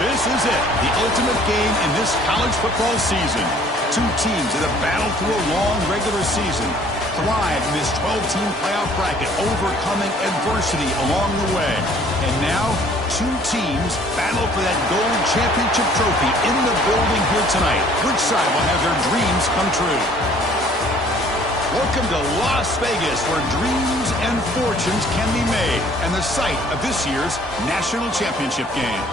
This is it, the ultimate game in this college football season. Two teams that have battled through a long regular season, thrived in this 12-team playoff bracket, overcoming adversity along the way. And now, two teams battle for that gold championship trophy in the building here tonight. Which side will have their dreams come true? Welcome to Las Vegas, where dreams and fortunes can be made, and the site of this year's national championship game.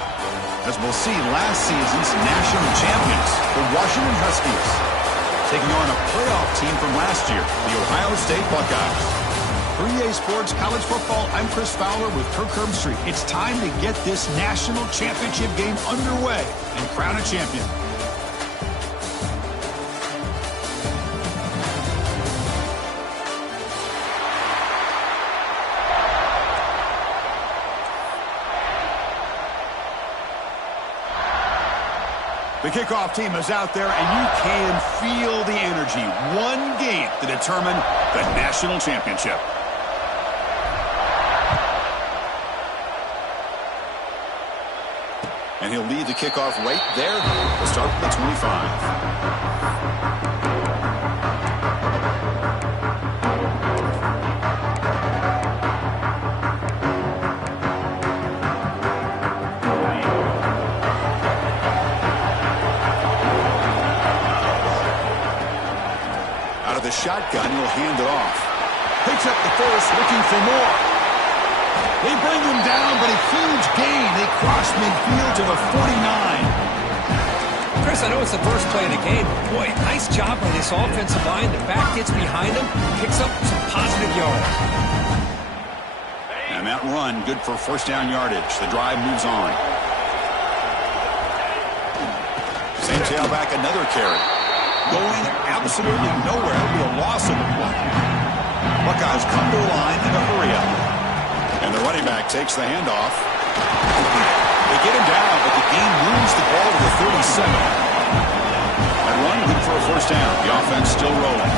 As we'll see, last season's national champions, the Washington Huskies, taking on a playoff team from last year, the Ohio State Buckeyes. For EA Sports College Football, I'm Chris Fowler with Kirk Herbstreit. It's time to get this national championship game underway and crown a champion. The kickoff team is out there, and you can feel the energy. One game to determine the national championship. And he'll lead the kickoff right there. We'll start with the 25. The shotgun, he'll hand it off. Picks up the first, looking for more. They bring him down, but a huge gain. They cross midfield to the 49. Chris, I know it's the first play of the game. Boy, nice job by this offensive line. The back gets behind him, picks up some positive yards. And that run, good for first down yardage. The drive moves on. Same tailback, another carry. Going absolutely nowhere. It'll be a loss of the play. Buckeyes come to the line in a hurry up. And the running back takes the handoff. They get him down, but the game moves the ball to the 37. That run good for a first down. The offense still rolling.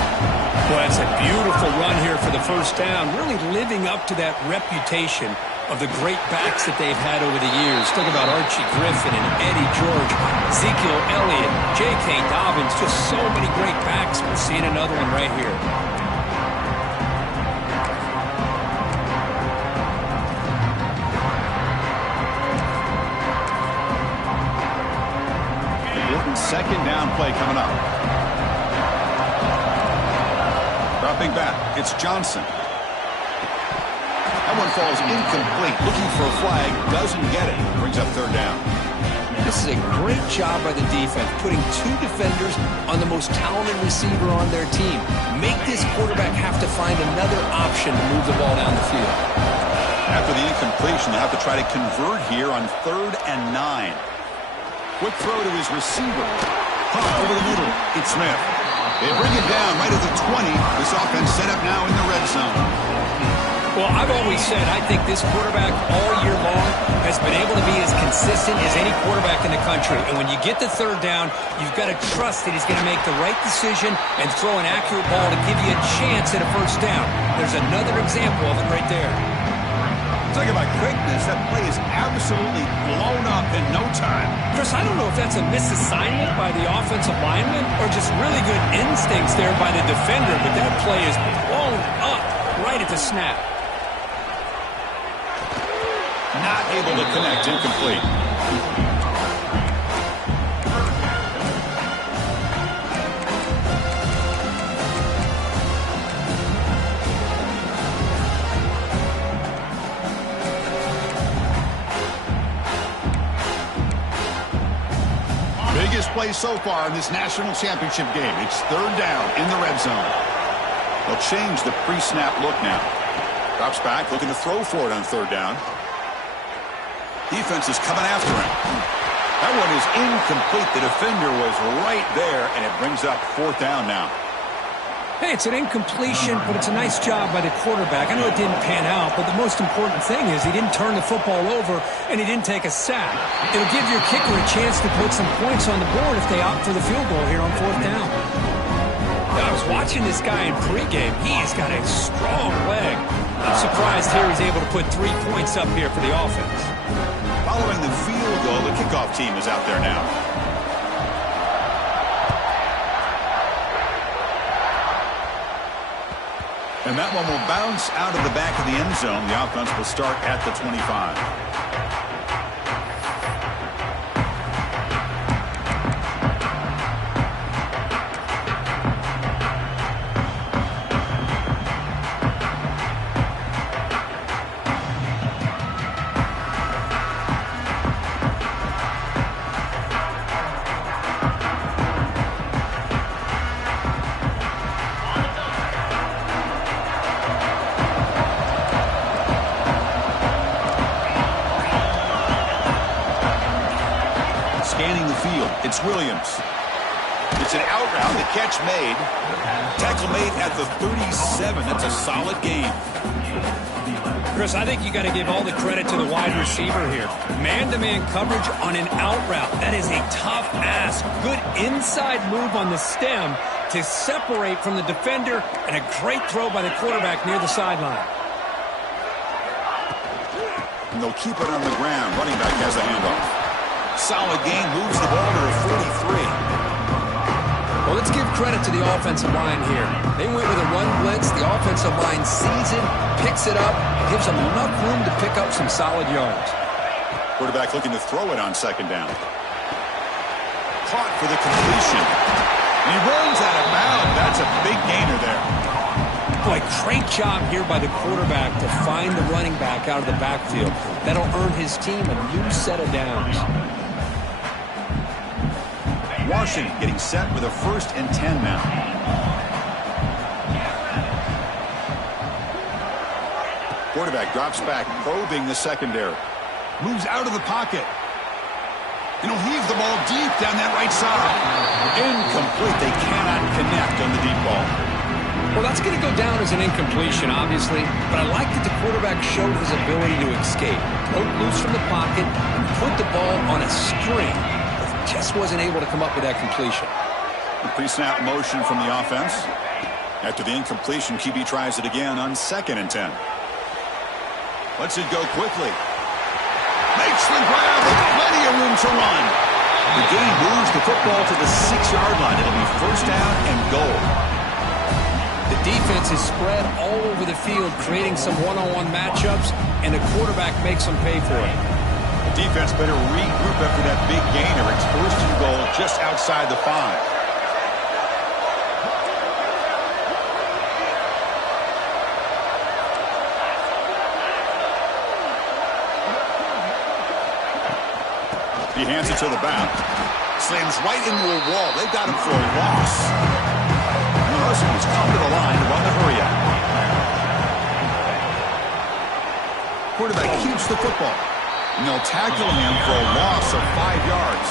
Well, that's a beautiful run here for the first down. Really living up to that reputation of the great backs that they've had over the years. Think about Archie Griffin and Eddie George, Ezekiel Elliott, J.K. Dobbins, just so many great backs. We're seeing another one right here. Important second down play coming up. Dropping back, it's Johnson. That one falls incomplete. Looking for a flag, doesn't get it. Brings up third down. This is a great job by the defense, putting two defenders on the most talented receiver on their team. Make this quarterback have to find another option to move the ball down the field. After the incompletion, they'll have to try to convert here on 3rd and 9. Quick throw to his receiver. High over the middle. It's Smith. They bring it down right at the 20. This offense set up now in the red zone. Well, I've always said I think this quarterback all year long has been able to be as consistent as any quarterback in the country. And when you get the third down, you've got to trust that he's going to make the right decision and throw an accurate ball to give you a chance at a first down. There's another example of it right there. Talking about quickness, that play is absolutely blown up in no time. Chris, I don't know if that's a misassignment by the offensive lineman or just really good instincts there by the defender, but that play is blown up right at the snap. Not able to connect, incomplete. Biggest play so far in this national championship game. It's third down in the red zone. They'll change the pre-snap look now. Drops back, looking to throw for it on third down. Defense is coming after him. That one is incomplete. The defender was right there, and it brings up 4th down now. Hey, it's an incompletion, but it's a nice job by the quarterback. I know it didn't pan out, but the most important thing is he didn't turn the football over, and he didn't take a sack. It'll give your kicker a chance to put some points on the board if they opt for the field goal here on 4th down. I was watching this guy in pregame. He has got a strong leg. I'm surprised here he's able to put 3 points up here for the offense. Following the field goal, the kickoff Pac-12 team is out there now. And that one will bounce out of the back of the end zone. The offense will start at the 25. Scanning the field, it's Williams. It's an out route, the catch made. Tackle made at the 37. That's a solid game. Chris, I think you got to give all the credit to the wide receiver here. Man-to-man coverage on an out route. That is a tough ask. Good inside move on the stem to separate from the defender, and a great throw by the quarterback near the sideline. And they'll keep it on the ground. Running back has the handoff. Solid game, moves the ball to the 43. Well, let's give credit to the offensive line here. They went with a run blitz. The offensive line sees it, picks it up, gives them enough room to pick up some solid yards. Quarterback looking to throw it on second down. Caught for the completion. And he runs out of bounds. That's a big gainer there. Boy, great job here by the quarterback to find the running back out of the backfield. That'll earn his team a new set of downs. Washington getting set with a 1st and 10 now. Quarterback drops back, probing the secondary. Moves out of the pocket. And he'll heave the ball deep down that right side. Incomplete. They cannot connect on the deep ball. Well, that's going to go down as an incompletion, obviously, but I like that the quarterback showed his ability to escape. Broke loose from the pocket and put the ball on a string. Just wasn't able to come up with that completion. The pre-snap motion from the offense. After the incompletion, QB tries it again on 2nd and 10. Lets it go quickly. Makes the grab with plenty of room to run. The game moves the football to the 6-yard line. It'll be 1st down and goal. The defense is spread all over the field, creating some one-on-one matchups, and the quarterback makes them pay for it. The defense better regroup after that big gainer. It's 1st and goal just outside the 5. He hands it to the back. Slams right into a wall. They've got him for a loss. Huskies come to the line to run the hurry-up. Quarterback keeps the football. And they'll tackle him for a loss of 5 yards.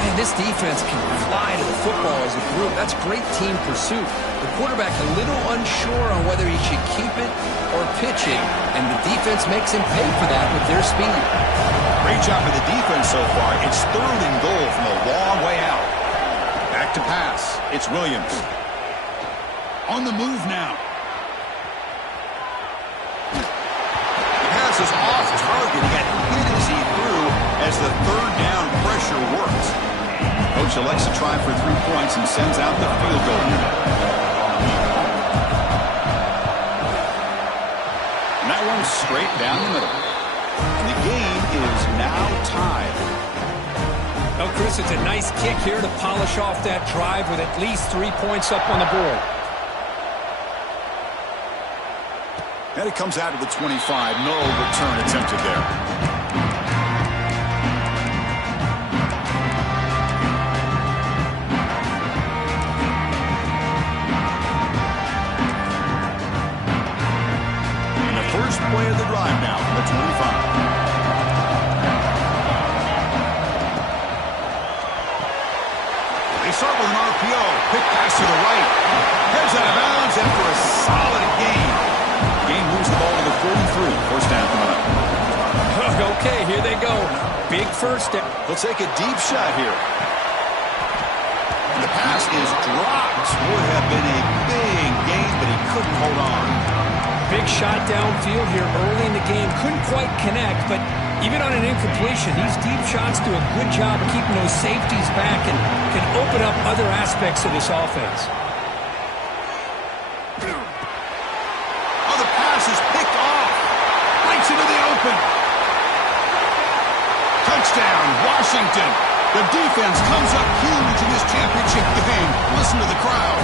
Man, this defense can fly to the football as a group. That's great team pursuit. The quarterback a little unsure on whether he should keep it or pitch it, and the defense makes him pay for that with their speed. Great job of the defense so far. It's 3rd and goal from a long way out. Back to pass. It's Williams. On the move now. The pass is off target. He got hit as he threw as the 3rd down pressure worked. Coach elects to try for 3 points and sends out the field goal unit. And that one's straight down the middle. And the game is now tied. Well, Chris, it's a nice kick here to polish off that drive with at least 3 points up on the board. And it comes out to the 25. No return attempted there. And the first play of the drive now from the 25. They start with an RPO. Quick pass to the right. Heads out of bounds after a solid gain. Game moves the ball to the 43. 1st down coming up. Okay, here they go. Big 1st down. They'll take a deep shot here. And the pass is dropped. Would have been a big gain, but he couldn't hold on. Big shot downfield here early in the game. Couldn't quite connect, but Even on an incompletion, these deep shots do a good job of keeping those safeties back and can open up other aspects of this offense. Oh, the pass is picked off. Breaks into the open. Touchdown, Washington. The defense comes up huge in this championship game. Listen to the crowd.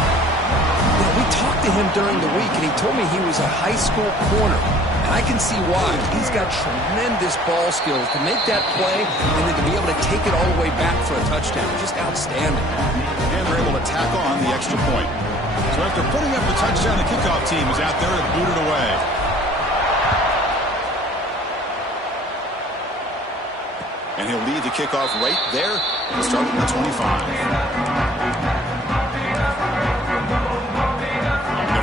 Yeah, we talked to him during the week, and he told me he was a high school corner. And I can see why. He's got tremendous ball skills to make that play and then to be able to take it all the way back for a touchdown. Just outstanding. And they're able to tack on the extra point. So after putting up the touchdown, the kickoff team is out there to boot it away. And he'll lead the kickoff right there and start at the 25.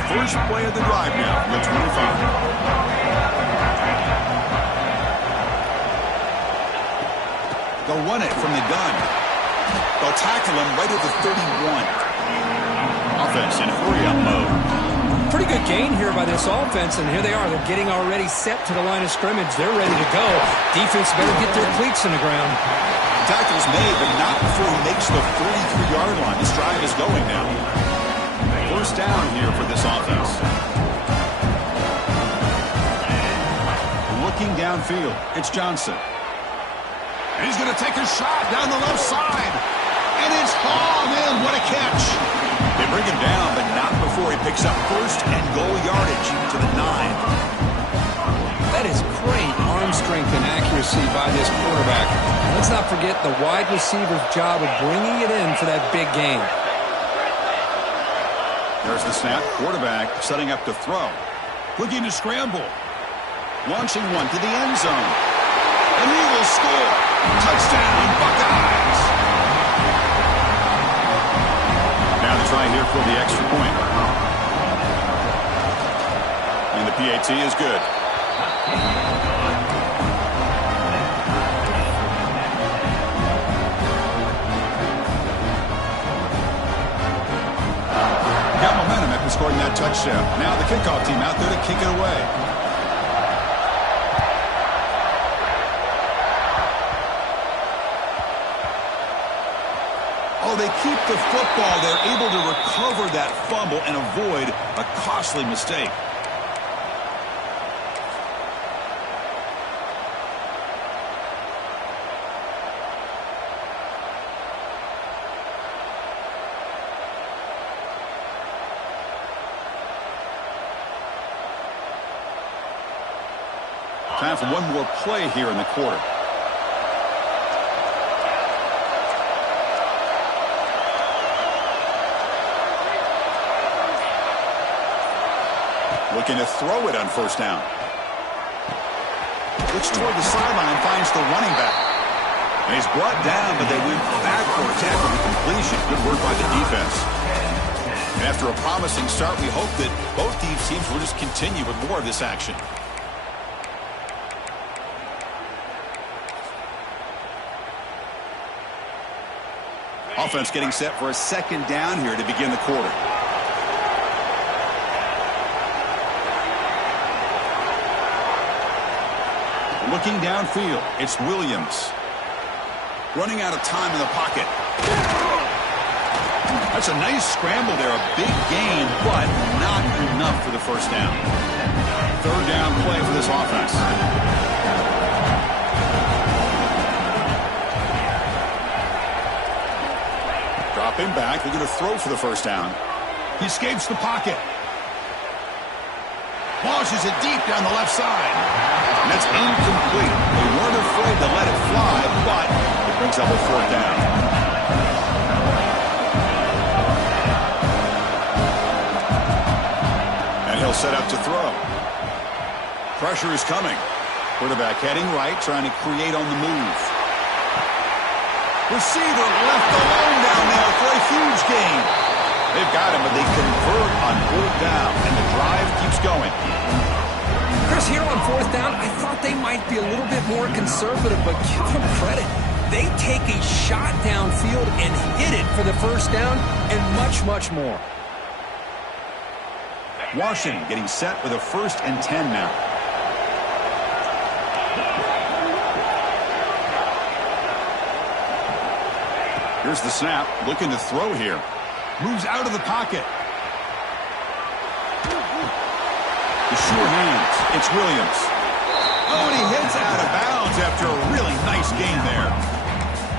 First play of the drive now from the 25. They'll run it from the gun. They'll tackle him right at the 31. Offense in hurry-up mode. Pretty good gain here by this offense, and here they are. They're getting already set to the line of scrimmage. They're ready to go. Defense better get their cleats in the ground. Tackle's made, but not before he makes the 43-yard line. This drive is going now. First down here for this offense. Looking downfield, it's Johnson. And he's going to take a shot down the left side. And it's hauled in. What a catch. They bring him down, but not before he picks up first and goal yardage to the 9. That is great arm strength and accuracy by this quarterback. Let's not forget the wide receiver's job of bringing it in for that big game. There's the snap. Quarterback setting up to throw. Looking to scramble. Launching one to the end zone. And he will score. Touchdown, Buckeyes. Now to try here for the extra point. And the PAT is good. Got momentum after scoring that touchdown. Now the kickoff team out there to kick it away. Oh, they keep the football. They're able to recover that fumble and avoid a costly mistake. Time for one more play here in the quarter. Looking to throw it on first down. Looks toward the sideline, finds the running back. And he's brought down, but they went backwards after the completion. Good work by the defense. And after a promising start, we hope that both teams will just continue with more of this action. Offense getting set for a second down here to begin the quarter. Looking downfield, it's Williams. Running out of time in the pocket. That's a nice scramble there, a big gain, but not enough for the first down. Third down play for this offense. Dropping back, they're going to throw for the first down. He escapes the pocket. Launches it deep down the left side. And that's incomplete. They weren't afraid to let it fly, but it brings up a fourth down. And he'll set up to throw. Pressure is coming. Quarterback heading right, trying to create on the move. Receiver left alone down there for a huge gain. They've got him, but they convert on fourth down, and the drive keeps going. Chris, here on fourth down, I thought they might be a little bit more conservative, but give them credit. They take a shot downfield and hit it for the first down and much, much more. Washington getting set with a 1st and 10 now. Here's the snap, looking to throw here. Moves out of the pocket. The sure hands. It's Williams. Oh, and he hits out of bounds after a really nice gain there.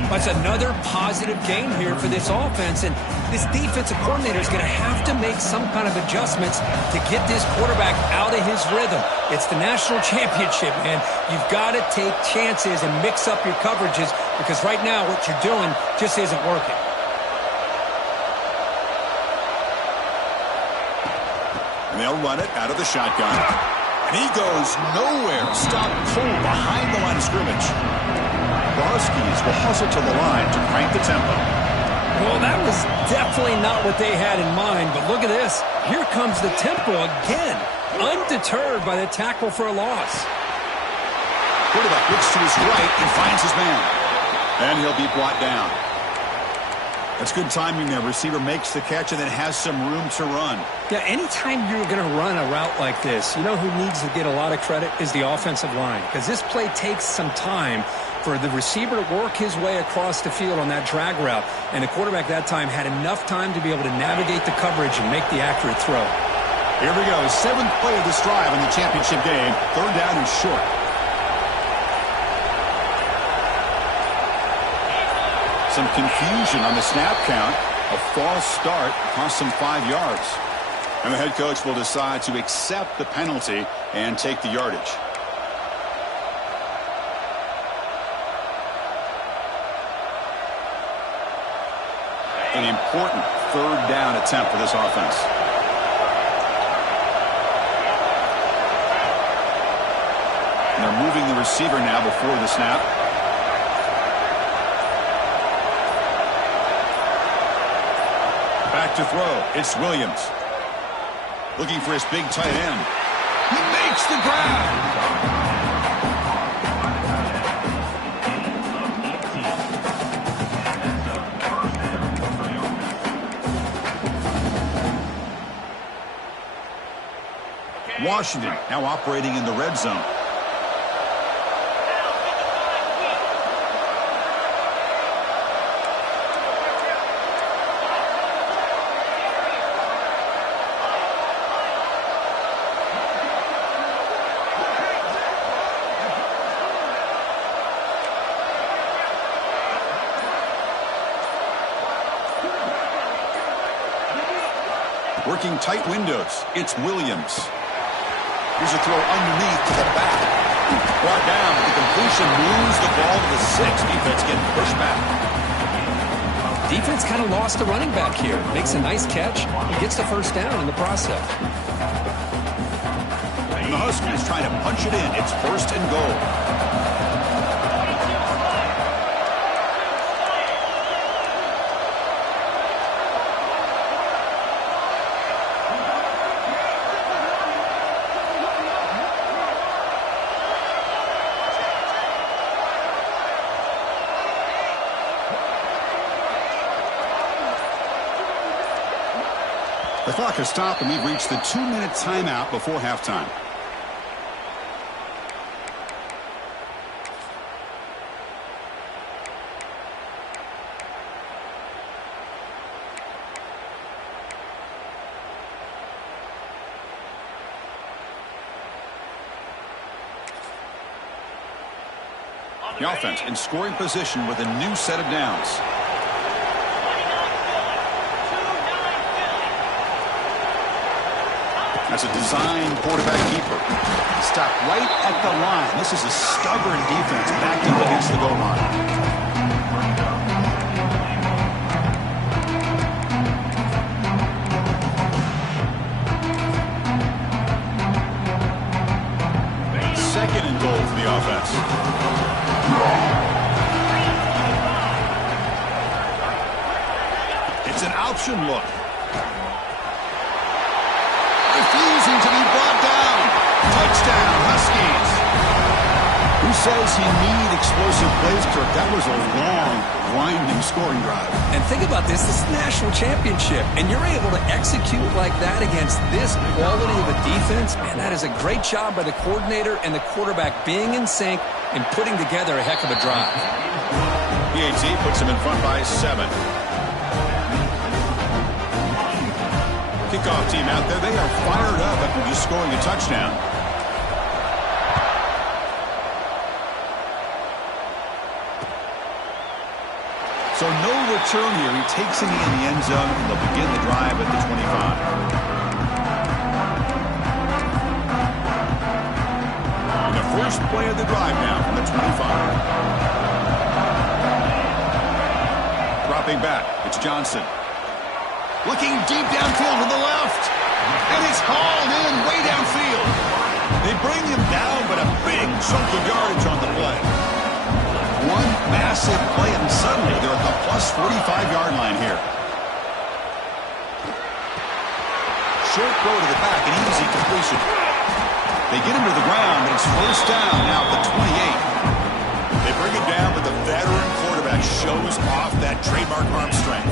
That's another positive gain here for this offense, and this defensive coordinator is going to have to make some kind of adjustments to get this quarterback out of his rhythm. It's the national championship, man. You've got to take chances and mix up your coverages because right now what you're doing just isn't working. And they'll run it out of the shotgun. And he goes nowhere. Stop cold behind the line of scrimmage. The Huskies will hustle to the line to crank the tempo. Well, that was definitely not what they had in mind, but look at this. Here comes the tempo again, undeterred by the tackle for a loss. Quarterback looks to his right and finds his man. And he'll be brought down. That's good timing there. Receiver makes the catch and then has some room to run. Yeah, anytime you're going to run a route like this, you know who needs to get a lot of credit is the offensive line, because this play takes some time for the receiver to work his way across the field on that drag route. And the quarterback that time had enough time to be able to navigate the coverage and make the accurate throw. Here we go. 7th play of this drive in the championship game. 3rd down and short. Some confusion on the snap count. A false start cost them 5 yards. And the head coach will decide to accept the penalty and take the yardage. An important 3rd down attempt for this offense. And they're moving the receiver now before the snap. Back to throw. It's Williams. Looking for his big tight end. He makes the grab. Washington now operating in the red zone. Working tight windows. It's Williams. Here's a throw underneath to the back. Brought down. The completion moves the ball to the 6. Defense getting pushed back. Defense kind of lost the running back here. Makes a nice catch. Gets the 1st down in the process. And the Huskies trying to punch it in. It's 1st and goal. The clock has stopped, and we've reached the 2-minute timeout before halftime. The offense in scoring position with a new set of downs. That's a design quarterback keeper. Stop right at the line. This is a stubborn defense backed up against the goal line. Second and goal for the offense. It's an option look. Refusing to be brought down. Touchdown, Huskies. Who says you need explosive plays, Kirk? That was a long, winding scoring drive. And think about this. This is the national championship, and you're able to execute like that against this quality of a defense. Man, that is a great job by the coordinator and the quarterback being in sync and putting together a heck of a drive. PAT puts them in front by 7. Kickoff team out there. They are fired up after just scoring a touchdown. So no return here. He takes it in the end zone, and they'll begin the drive at the 25. And the first play of the drive now from the 25. Dropping back, it's Johnson. Looking deep downfield to the left. And it's hauled in way downfield. They bring him down, but a big chunk of yardage on the play. One massive play, and suddenly they're at the plus 45-yard line here. Short throw to the back, an easy completion. They get him to the ground, and it's first down now at the 28. They bring him down, but the veteran quarterback shows off that trademark arm strength.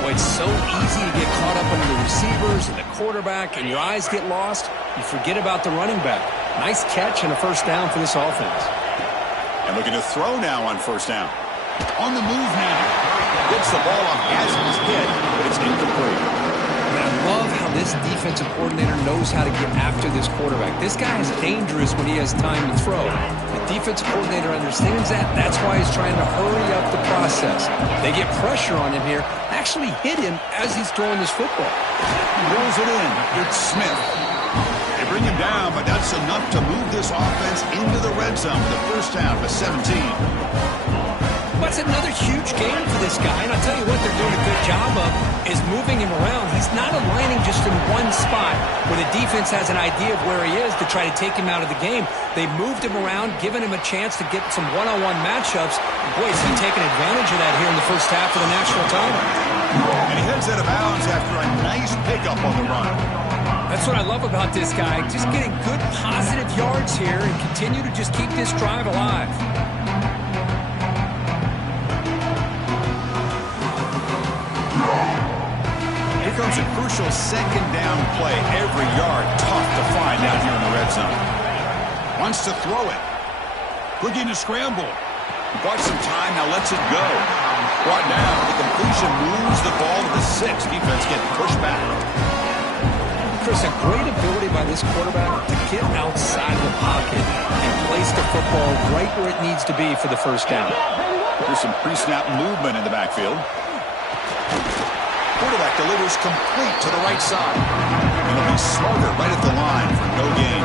Boy, it's so easy to get caught up under the receivers and the quarterback, and your eyes get lost. You forget about the running back. Nice catch and a first down for this offense. And looking to throw now on first down. On the move now. Gets the ball off as it was hit, but it's incomplete. And I love how this defensive coordinator knows how to get after this quarterback. This guy is dangerous when he has time to throw. The defensive coordinator understands that. That's why he's trying to hurry up the process. They get pressure on him here. Actually hit him as he's throwing this football. He rolls it in. It's Smith. They bring him down, but that's enough to move this offense into the red zone with the first down for 17. That's another huge game for this guy, and I'll tell you what they're doing a good job of is moving him around. He's not aligning just in one spot where the defense has an idea of where he is to try to take him out of the game. They moved him around, giving him a chance to get some one-on-one matchups. Boy, is he taking advantage of that here in the first half of the national title. And he heads out of bounds after a nice pickup on the run. That's what I love about this guy. Just getting good positive yards here and continue to just keep this drive alive. Here comes a crucial second down play. Every yard tough to find out here in the red zone. Wants to throw it. Looking to scramble. Bought some time, now lets it go. Brought down. The completion moves the ball to the 6. Defense getting pushed back. Chris, a great ability by this quarterback to get outside the pocket and place the football right where it needs to be for the first down. There's some pre-snap movement in the backfield. Quarterback delivers complete to the right side. And it'll be smarter right at the line for no gain.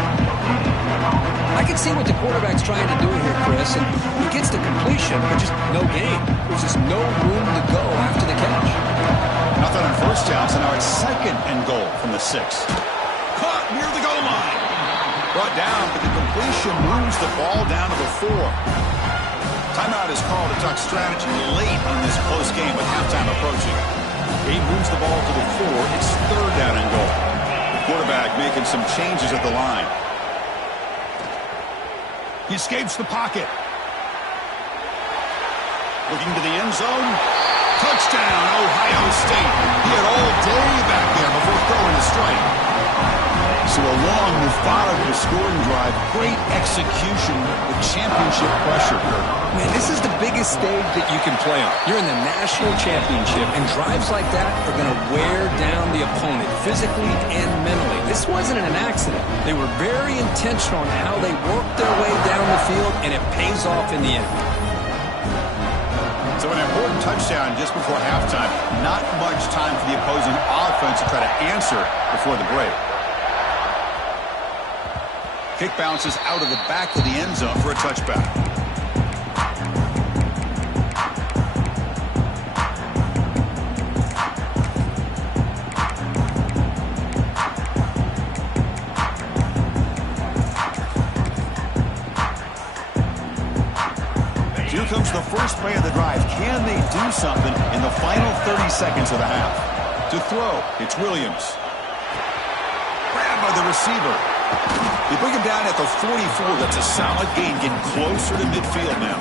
I can see what the quarterback's trying to do here, Chris, and he gets the completion, but just no gain. There's just no room to go after the catch. Nothing on first down, so now it's second and goal from the 6. Caught near the goal line. Brought down, but the completion moves the ball down to the 4. Timeout is called to talk strategy late in this close game with halftime approaching. He moves the ball to the 4. It's third down and goal. The quarterback making some changes at the line. He escapes the pocket. Looking to the end zone. Touchdown, Ohio State. He had all day back there before throwing the strike. So a long move followed the scoring drive. Great execution with championship pressure. Man, this is the biggest stage that you can play on. You're in the national championship, and drives like that are going to wear down the opponent physically and mentally. This wasn't an accident. They were very intentional on how they worked their way down the field, and it pays off in the end. So an important touchdown just before halftime. Not much time for the opposing offense to try to answer before the break. Kick bounces out of the back of the end zone for a touchback. Here comes the first play of the drive. Can they do something in the final 30 seconds of the half? To throw, it's Williams. Grabbed by the receiver. They bring him down at the 44. That's a solid gain, getting closer to midfield now.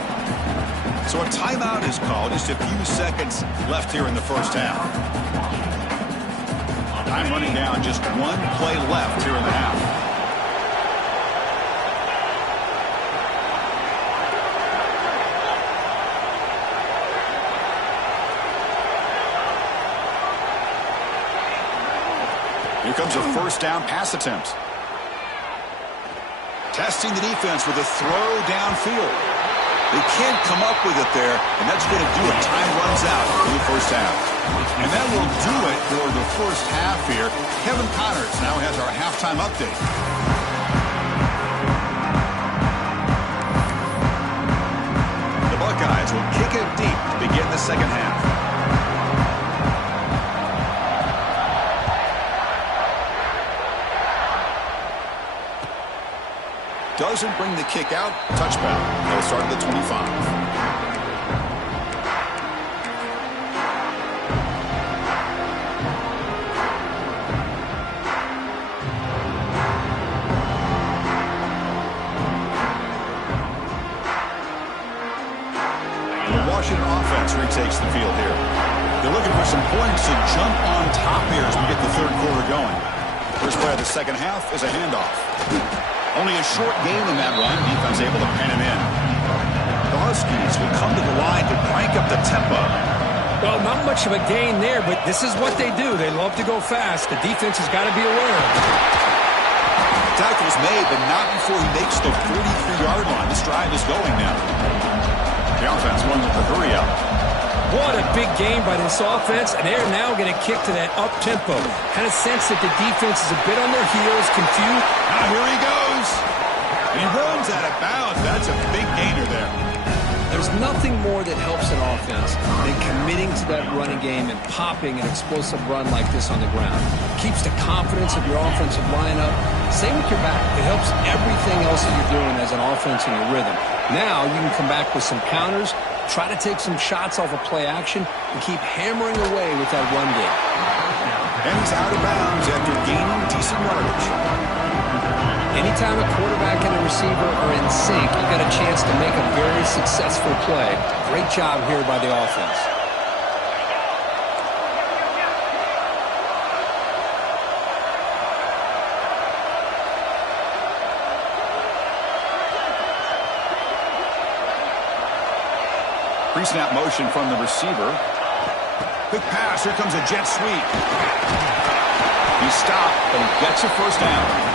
So a timeout is called. Just a few seconds left here in the first half. Time running down. Just one play left here in the half. comes a first down pass attempt. Testing the defense with a throw downfield. They can't come up with it there, and that's going to do it. Time runs out in the first half. And that will do it for the first half here. Kevin Connors now has our halftime update. The Buckeyes will kick it deep to begin the second half. Doesn't bring the kick out. Touchback. They'll start at the 25. The Washington offense retakes the field here. They're looking for some points to jump on top here as we get the third quarter going. First play of the second half is a handoff. Only a short gain in that run. Defense able to pen him in. The Huskies will come to the line to crank up the tempo. Well, not much of a gain there, but this is what they do. They love to go fast. The defense has got to be aware. Tackle's made, but not before he makes the 43-yard line. This drive is going now. The offense won with the hurry up. What a big game by this offense, and they're now going to kick to that up-tempo. Kind of sense that the defense is a bit on their heels, confused. Now here he goes. And he runs out of bounds. That's a big gainer there. There's nothing more that helps an offense than committing to that running game and popping an explosive run like this on the ground. Keeps the confidence of your offensive lineup. Same with your back. It helps everything else that you're doing as an offense in your rhythm. Now you can come back with some counters, try to take some shots off of play action, and keep hammering away with that run game. And he's out of bounds after gaining decent yardage. Anytime a quarterback and a receiver are in sync, you've got a chance to make a very successful play. Great job here by the offense. Pre-snap motion from the receiver. Quick pass. Here comes a jet sweep. He stopped, but he gets a first down.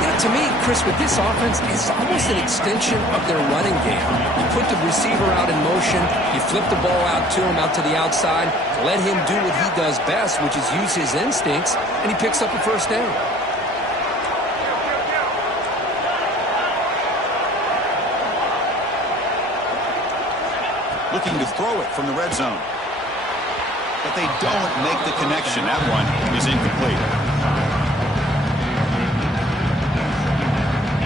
Yeah, to me, Chris, with this offense, it's almost an extension of their running game. You put the receiver out in motion, you flip the ball out to him, out to the outside, let him do what he does best, which is use his instincts, and he picks up a first down. Looking to throw it from the red zone. But they don't make the connection. That one is incomplete.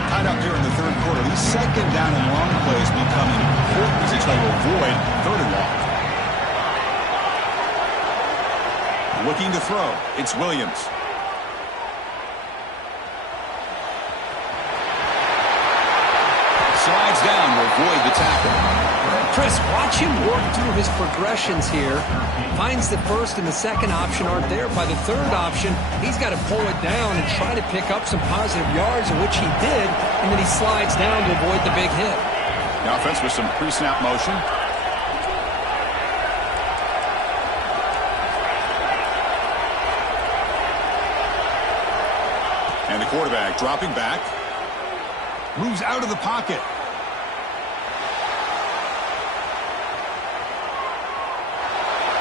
Tied up here in the third quarter. These second down and long plays become important as they try to avoid third and long. Looking to throw. It's Williams. Slides down to avoid the tackle. Chris, watch him work through his progressions here. Finds the first and the second option aren't there. By the third option, he's got to pull it down and try to pick up some positive yards, of which he did, and then he slides down to avoid the big hit. The offense with some pre-snap motion. And the quarterback dropping back. Moves out of the pocket.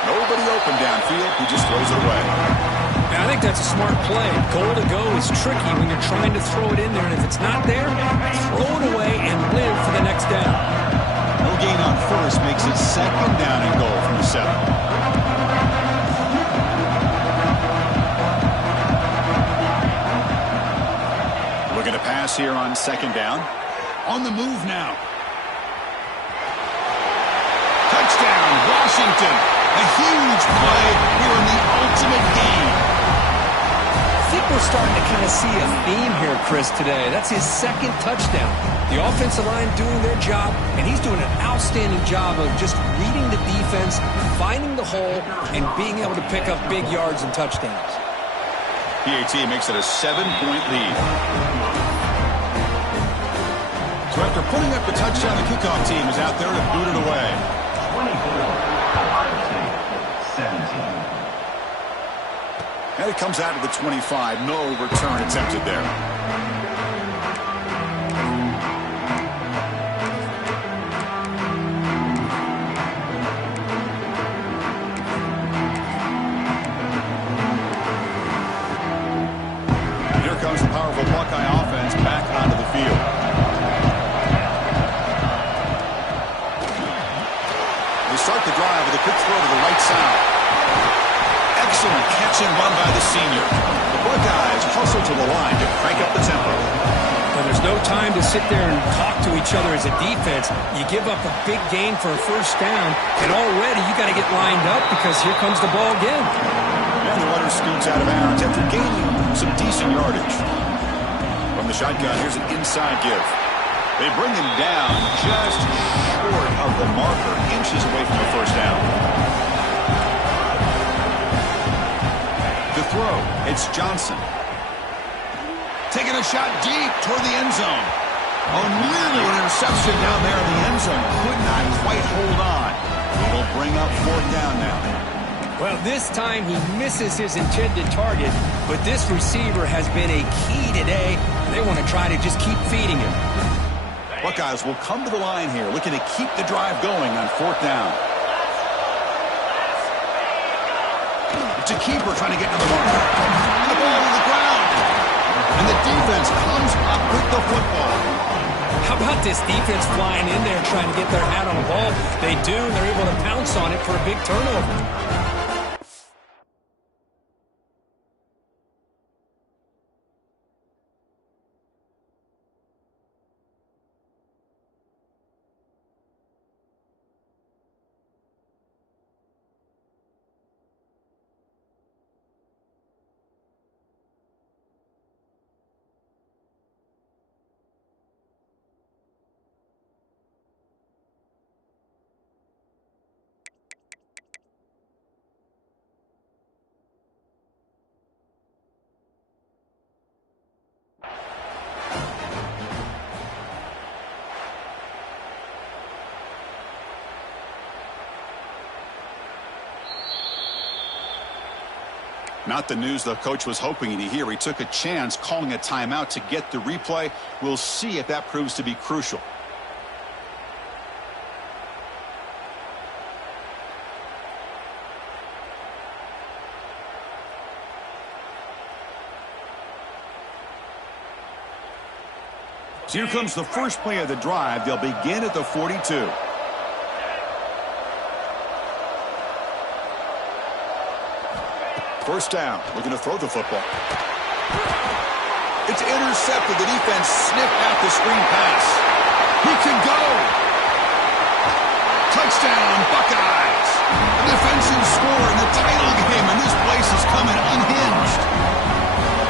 Nobody open downfield. He just throws it away. I think that's a smart play. Goal to go is tricky when you're trying to throw it in there, and if it's not there, throw it away and live for the next down. No gain on first makes it second down and goal from the 7. Looking to pass here on second down. On the move now. Touchdown, Washington. A huge play here in the ultimate game. I think we're starting to kind of see a theme here, Chris, today. That's his second touchdown. The offensive line doing their job, and he's doing an outstanding job of just reading the defense, finding the hole, and being able to pick up big yards and touchdowns. PAT makes it a 7-point lead. So after putting up the touchdown, the kickoff team is out there to boot it away. 24, 17. And a It comes out of the 25. No return attempted there. Here comes the powerful Buckeye offense back onto the field. They start the drive with a quick throw to the right side. Excellent catch and run by the senior. The Buckeyes hustle to the line to crank up the tempo. Well, there's no time to sit there and talk to each other as a defense. You give up a big gain for a first down, and already you got to get lined up because here comes the ball again. And the runner scoots out of bounds after gaining some decent yardage. From the shotgun, here's an inside give. They bring him down just short of the marker, inches away from the first down. The throw, it's Johnson. Taking a shot deep toward the end zone. Oh, nearly an interception down there in the end zone. Could not quite hold on. It'll bring up fourth down now. Well, this time he misses his intended target, but this receiver has been a key today. They want to try to just keep feeding him. Buckeyes will come to the line here, looking to keep the drive going on fourth down. It's a keeper trying to get to the marker. And the ball to the ground. And the defense comes up with the football. How about this defense flying in there trying to get their hat on the ball? They do, and they're able to pounce on it for a big turnover. Not the news the coach was hoping to hear. He took a chance calling a timeout to get the replay. We'll see if that proves to be crucial. So here comes the first play of the drive. They'll begin at the 42. First down, looking to throw the football. It's intercepted. The defense sniffed out the screen pass. He can go. Touchdown, Buckeyes. A defensive score in the title game, and this place is coming unhinged.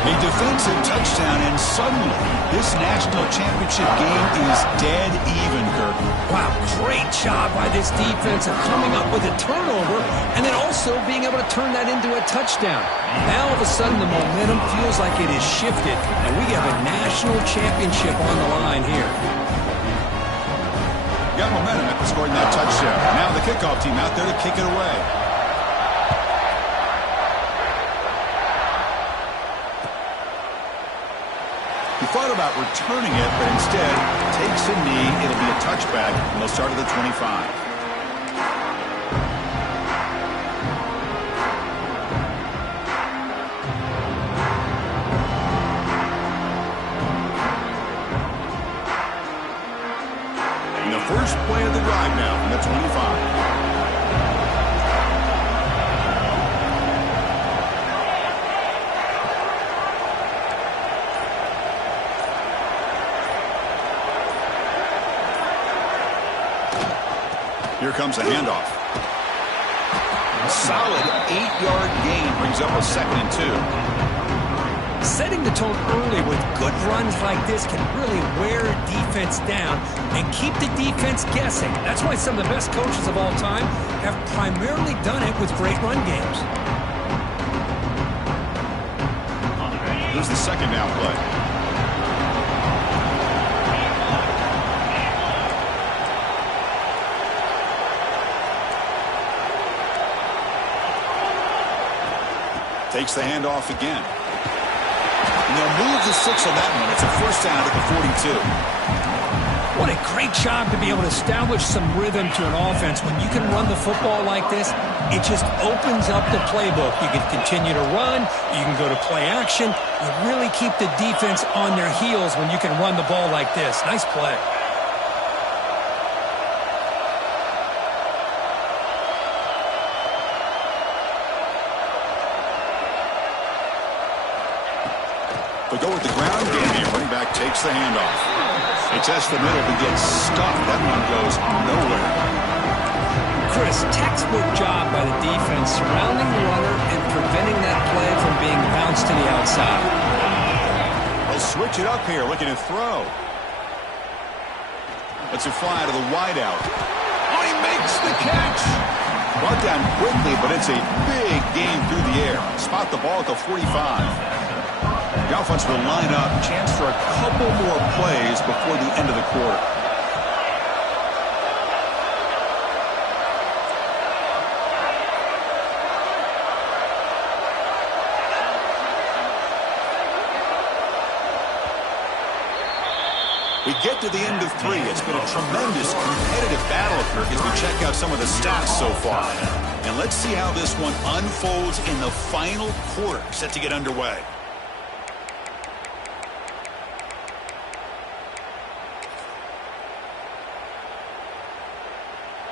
A defensive touchdown, and suddenly this national championship game is dead even, Kirk. Wow, great job by this defense of coming up with a turnover and then also being able to turn that into a touchdown. Now, all of a sudden, the momentum feels like it is shifted, and we have a national championship on the line here. Got momentum after scoring that touchdown. Now the kickoff team out there to kick it away. He thought about returning it, but instead takes a knee. It'll be a touchback, and they'll start at the 25. And the first play of the drive now from the 25. Here comes a handoff. A solid 8-yard gain brings up a 2nd and 2. Setting the tone early with good runs like this can really wear a defense down and keep the defense guessing. That's why some of the best coaches of all time have primarily done it with great run games. Here's the second down play. Takes the handoff again. And they'll move the 6 on that one. It's a first down at the 42. What a great job to be able to establish some rhythm to an offense. When you can run the football like this, it just opens up the playbook. You can continue to run. You can go to play action. You really keep the defense on their heels when you can run the ball like this. Nice play. They'll go with the ground game here. Running back takes the handoff. He tests the middle but gets stuck. That one goes nowhere. Chris, textbook job by the defense surrounding the runner and preventing that play from being bounced to the outside. They'll switch it up here, looking to throw. It's a fly to the wideout. Oh, he makes the catch. Brought down quickly, but it's a big gain through the air. Spot the ball at the 45. The offense will line up. Chance for a couple more plays before the end of the quarter. We get to the end of 3. It's been a tremendous competitive battle here as we check out some of the stats so far. And let's see how this one unfolds in the final quarter, set to get underway.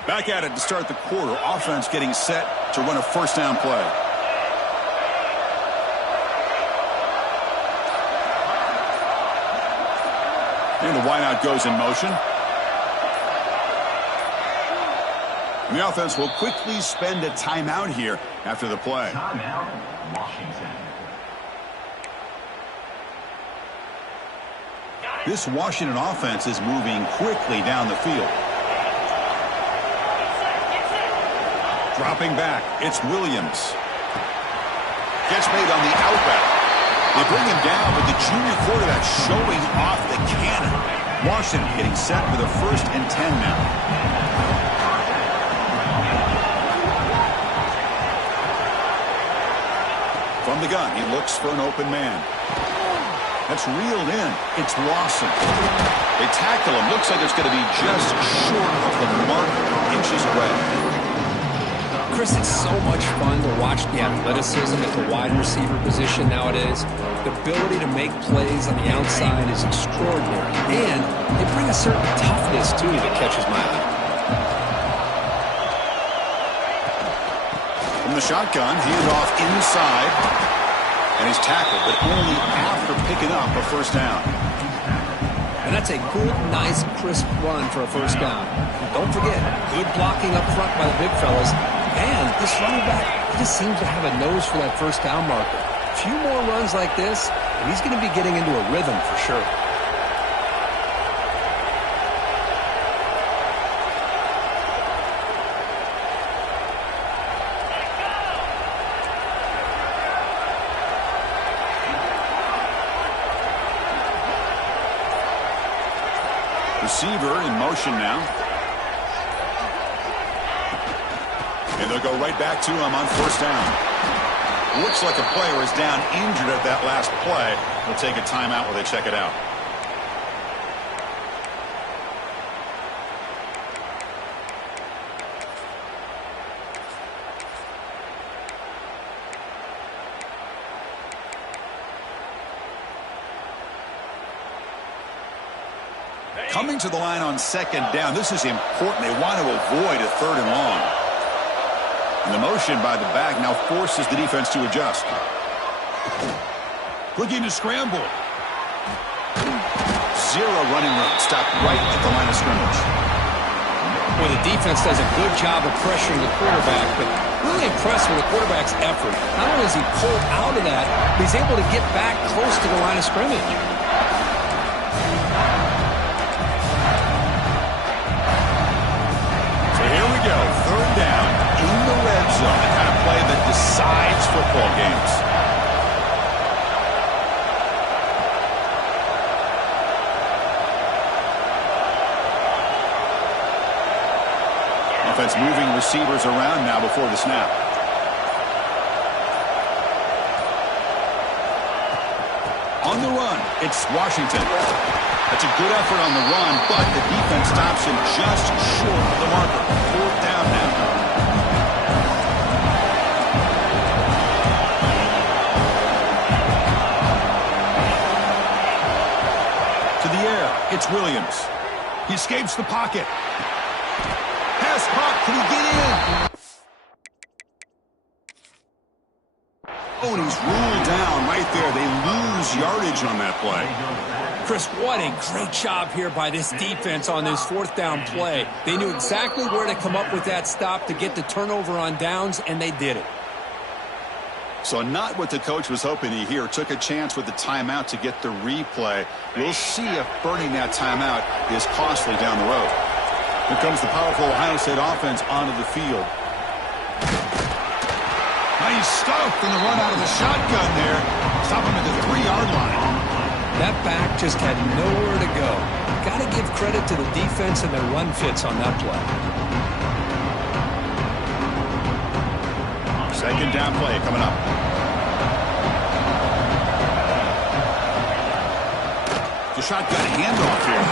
Back at it to start the quarter. Offense getting set to run a first down play. And the wideout goes in motion. And the offense will quickly spend a timeout here after the play. Timeout, Washington. This Washington offense is moving quickly down the field. Dropping back, it's Williams. Gets made on the out route. They bring him down, but the junior quarterback showing off the cannon. Washington getting set for the 1st and 10 now. From the gun, he looks for an open man. That's reeled in. It's Lawson. They tackle him. Looks like it's going to be just short of the mark, inches away. Chris, it's so much fun to watch the athleticism at the wide receiver position nowadays. The ability to make plays on the outside is extraordinary. And they bring a certain toughness, too, that catches my eye. From the shotgun, handoff inside. And he's tackled, but only after picking up a first down. And that's a good, nice, crisp run for a first down. And don't forget, good blocking up front by the big fellas. And this running back, he just seems to have a nose for that first down marker. A few more runs like this, and he's going to be getting into a rhythm for sure. Receiver in motion now. And they'll go right back to him on first down. Looks like a player is down injured at that last play. They'll take a timeout while they check it out. Coming to the line on second down. This is important. They want to avoid a 3rd and long. And the motion by the back now forces the defense to adjust. Looking to scramble. 0 running room. Stopped right at the line of scrimmage. Well, the defense does a good job of pressuring the quarterback, but really impressed with the quarterback's effort. Not only is he pulled out of that, but he's able to get back close to the line of scrimmage. Here we go, 3rd down in the red zone, the kind of play that decides football games. Offense moving receivers around now before the snap. On the run, it's Washington. That's a good effort on the run, but the defense stops him just short of the marker. 4th down now. To the air, it's Williams. He escapes the pocket. Pass caught. Can he get in? Oh, and he's ruled down right there. They lose yardage on that play. Chris, what a great job here by this defense on this 4th down play. They knew exactly where to come up with that stop to get the turnover on downs, and they did it. So not what the coach was hoping to hear. Took a chance with the timeout to get the replay. We'll see if burning that timeout is costly down the road. Here comes the powerful Ohio State offense onto the field. Nice stuff in the run out of the shotgun there. Stop him at the 3-yard line. That back just had nowhere to go. Got to give credit to the defense and their run fits on that play. 2nd down play coming up. The shotgun handoff here.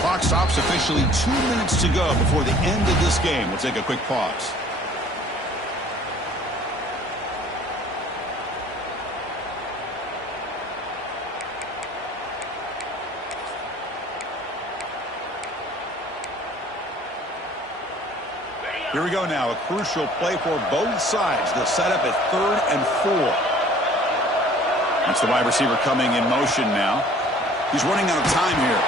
Clock stops officially. 2 minutes to go before the end of this game. We'll take a quick pause. Here we go now. A crucial play for both sides. The setup at 3rd and 4. That's the wide receiver coming in motion now. He's running out of time here.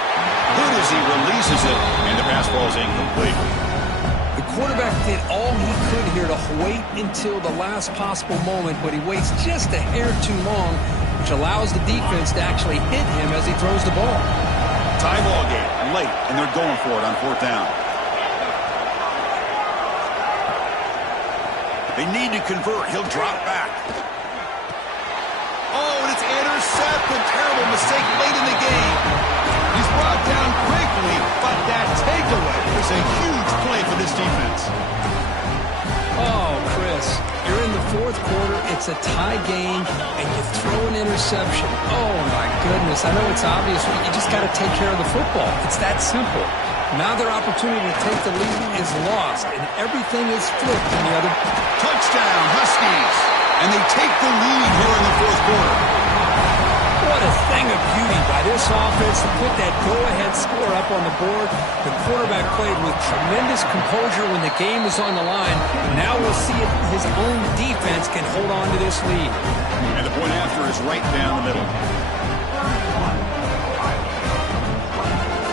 Good as he releases it, and the pass ball is incomplete. The quarterback did all he could here to wait until the last possible moment, but he waits just a hair too long, which allows the defense to actually hit him as he throws the ball. Tie ball game, late, and they're going for it on 4th down. They need to convert. He'll drop back. Oh, and it's intercepted. Terrible mistake late in the game. He's brought down quickly, but that takeaway is a huge play for this defense. Oh, Chris, you're in the 4th quarter. It's a tie game, and you throw an interception. Oh, my goodness. I know it's obvious, but you just got to take care of the football. It's that simple. Now their opportunity to take the lead is lost, and everything is flipped in the other. Touchdown, Huskies. And they take the lead here in the 4th quarter. What a thing of beauty by this offense to put that go-ahead score up on the board. The quarterback played with tremendous composure when the game was on the line. Now we'll see if his own defense can hold on to this lead. And the point after is right down the middle.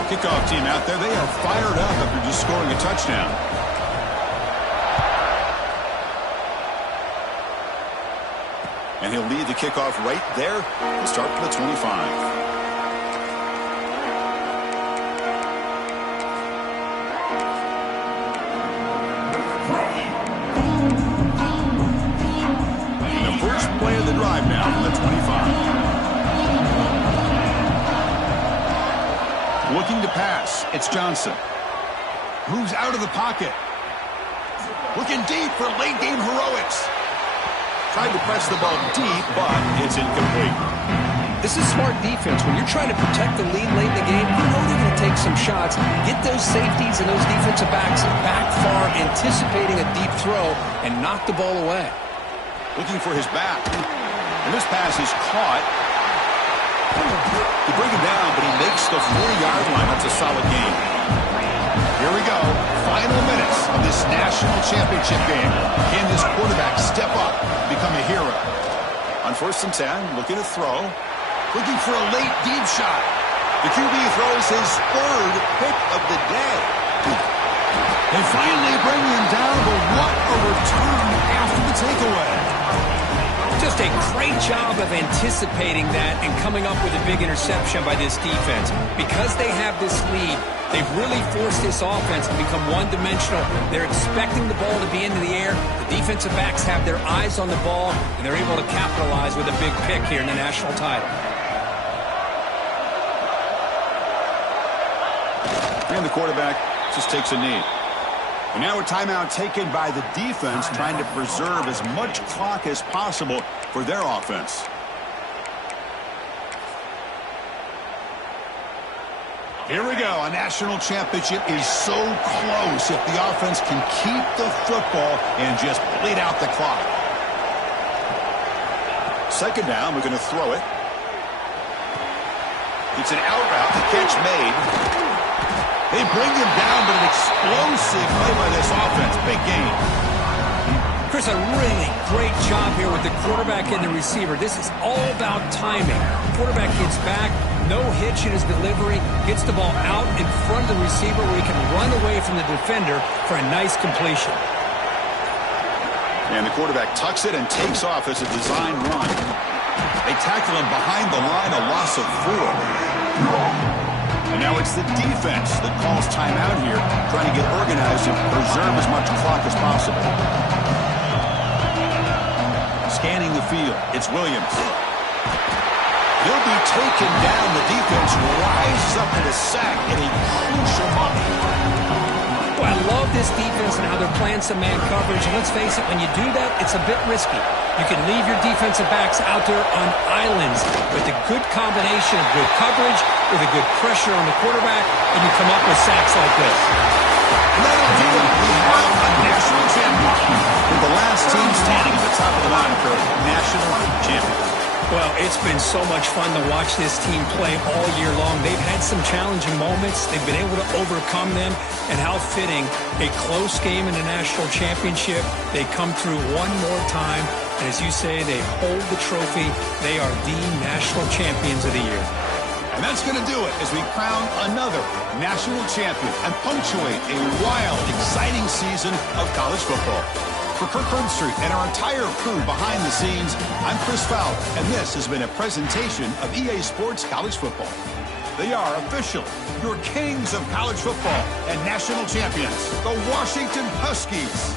Kickoff team out there. They are fired up after just scoring a touchdown. And he'll lead the kickoff right there. He'll start from the 25. And the first play of the drive now from the 25. Looking to pass. It's Johnson. Moves out of the pocket. Looking deep for late game heroics. Tried to press the ball deep, but it's incomplete. This is smart defense. When you're trying to protect the lead late in the game, you know they're going to take some shots. Get those safeties and those defensive backs back far, anticipating a deep throw, and knock the ball away. Looking for his back. And this pass is caught. They bring him down, but he makes the 4-yard line. That's a solid game. Here we go. Final minutes of this national championship game. Can this quarterback step up and become a hero? On 1st and 10, looking to throw. Looking for a late deep shot. The QB throws his 3rd pick of the day. They finally bring him down, but what a return after the takeaway. To Just a great job of anticipating that and coming up with a big interception by this defense. Because they have this lead, they've really forced this offense to become one-dimensional. They're expecting the ball to be into the air. The defensive backs have their eyes on the ball, and they're able to capitalize with a big pick here in the national title. And the quarterback just takes a knee. And now a timeout taken by the defense, trying to preserve as much clock as possible for their offense. Here we go. A national championship is so close if the offense can keep the football and just bleed out the clock. Second down, we're going to throw it. It's an out route, the catch made. They bring him down, but an explosive play by this offense. Big gain. Chris, a really great job here with the quarterback and the receiver. This is all about timing. Quarterback gets back, no hitch in his delivery, gets the ball out in front of the receiver where he can run away from the defender for a nice completion. And the quarterback tucks it and takes off as a design run. They tackle him behind the line, a loss of 4. And now it's the defense that calls timeout here, trying to get organized and preserve as much clock as possible. Scanning the field, it's Williams. He'll be taken down. The defense rises up to the sack in a crucial moment. Well, I love this defense and how they're playing some man coverage. And let's face it, when you do that, it's a bit risky. You can leave your defensive backs out there on islands with a good combination of good coverage, with a good pressure on the quarterback, and you come up with sacks like this. And that'll do it. We have a national champion. With the last team standing at the top of the mountain for national champions. Well, it's been so much fun to watch this team play all year long. They've had some challenging moments. They've been able to overcome them. And how fitting, a close game in the national championship. They come through one more time. And as you say, they hold the trophy. They are the national champions of the year. And that's going to do it as we crown another national champion and punctuate a wild, exciting season of college football. For Kirk Herbstreit and our entire crew behind the scenes, I'm Chris Fowler, and this has been a presentation of EA Sports College Football. They are officially your kings of college football and national champions, the Washington Huskies.